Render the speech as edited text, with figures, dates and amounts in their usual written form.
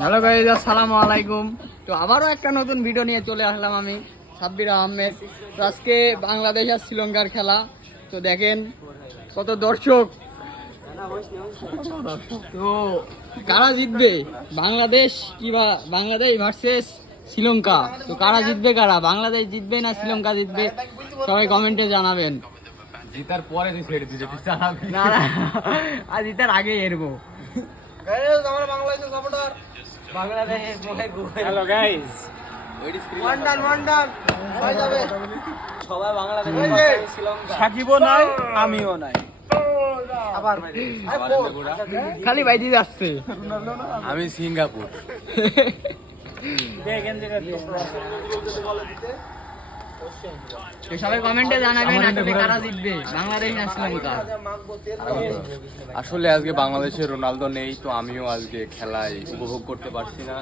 Hello guys, আসসালামু আলাইকুম। তো আবারও একটা নতুন ভিডিও নিয়ে চলে আসলাম আমি, সাব্বির আহমেদ। তো আজকে বাংলাদেশ আর শ্রীলঙ্কার খেলা। তো দেখেন কত দর্শক। তো কারা জিতবে, বাংলাদেশ বাংলাদেশ ভার্সেস শ্রীলঙ্কা? তো কারা জিতবে, বাংলাদেশ জিতবে না শ্রীলঙ্কা জিতবে? সবাই কমেন্টে জানাবেন। জিতার পরে তুই ছেড়ে দিতে চালাবি না না, আর জিতার আগে এরবো। হ্যালো গাইস, সবাই বাংলাদেশ, সাকিবও নাই আমিও নাই। খালি বাইদি যাচ্ছে। আমি সিঙ্গাপুর। তো সবাই কমেন্টে জানাবেন আসলে কারা জিতবে, বাংলাদেশ না শ্রীলঙ্কা? আসলে আজকে বাংলাদেশের রোনালদো নেই, তো আমিও আজকে খেলায় উপভোগ করতে পারছি না।